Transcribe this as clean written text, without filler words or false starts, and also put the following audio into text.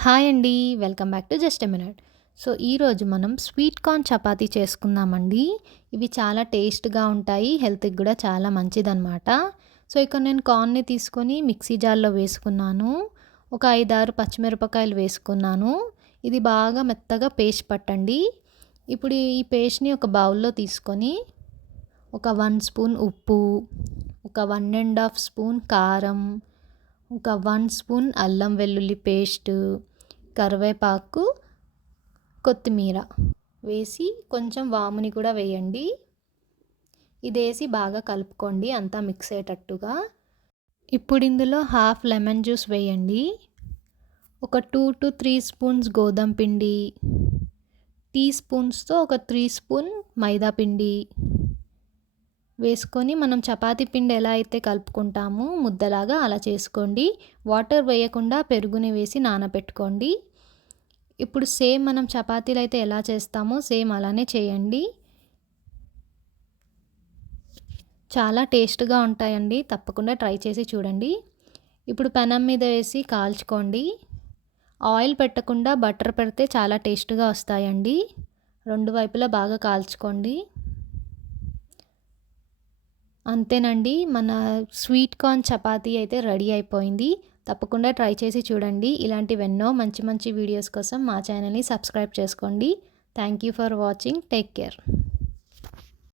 Hi అండి. Welcome back to just a minute. So, ఈరోజు మనం స్వీట్ కార్న్ చపాతీ చేసుకుందామండి. ఇవి చాలా టేస్ట్‌గా ఉంటాయి. హెల్త్‌కి గూడా చాలా మంచిదనమాట. సో, ఇక్కడ నేను కార్న్‌ని తీసుకొని మిక్సీ జార్‌లో వేసుకున్నాను. ఒక 5, 6 పచ్చిమిరపకాయలు వేసుకున్నాను. ఇది బాగా మెత్తగా పేస్ట్ పట్టండి. ఇప్పుడు ఈ పేస్ట్‌ని ఒక బౌల్‌లో తీసుకొని ఒక 1 స్పూన్ ఉప్పు, ఒక 1 ½ స్పూన్ కారం, ఒక 1 స్పూన్ అల్లం వెల్లుల్లి పేస్టు, కరివేపాకు, కొత్తిమీర వేసి కొంచెం వాముని కూడా వేయండి. ఇదేసి బాగా కలుపుకోండి అంతా మిక్స్ అయ్యేటట్టుగా. ఇప్పుడు ఇందులో హాఫ్ లెమన్ జ్యూస్ వేయండి. ఒక 2-3 స్పూన్స్ గోధుమ పిండి, టీ స్పూన్స్‌తో ఒక 3 స్పూన్ మైదా పిండి వేసుకొని మనం చపాతీ పిండి ఎలా అయితే కలుపుకుంటామో ముద్దలాగా అలా చేసుకోండి. వాటర్ వేయకుండా పెరుగుని వేసి నానబెట్టుకోండి. ఇప్పుడు సేమ్ మనం చపాతీలు అయితే ఎలా చేస్తామో సేమ్ అలానే చేయండి. చాలా టేస్ట్‌గా ఉంటాయండి. తప్పకుండా ట్రై చేసి చూడండి. ఇప్పుడు పెనం మీద వేసి కాల్చుకోండి. ఆయిల్ పెట్టకుండా బటర్ పెడితే చాలా టేస్ట్‌గా వస్తాయండి. రెండు వైపులా బాగా కాల్చుకోండి. అంతేనండి. మన స్వీట్ కార్న్ చపాతీ అయితే రెడీ అయిపోయింది. తప్పకుండా ట్రై చేసి చూడండి. ఇలాంటివెన్నో మంచి మంచి వీడియోస్ కోసం మా ఛానల్‌ని సబ్స్క్రైబ్ చేసుకోండి. Thank you for watching. Take care.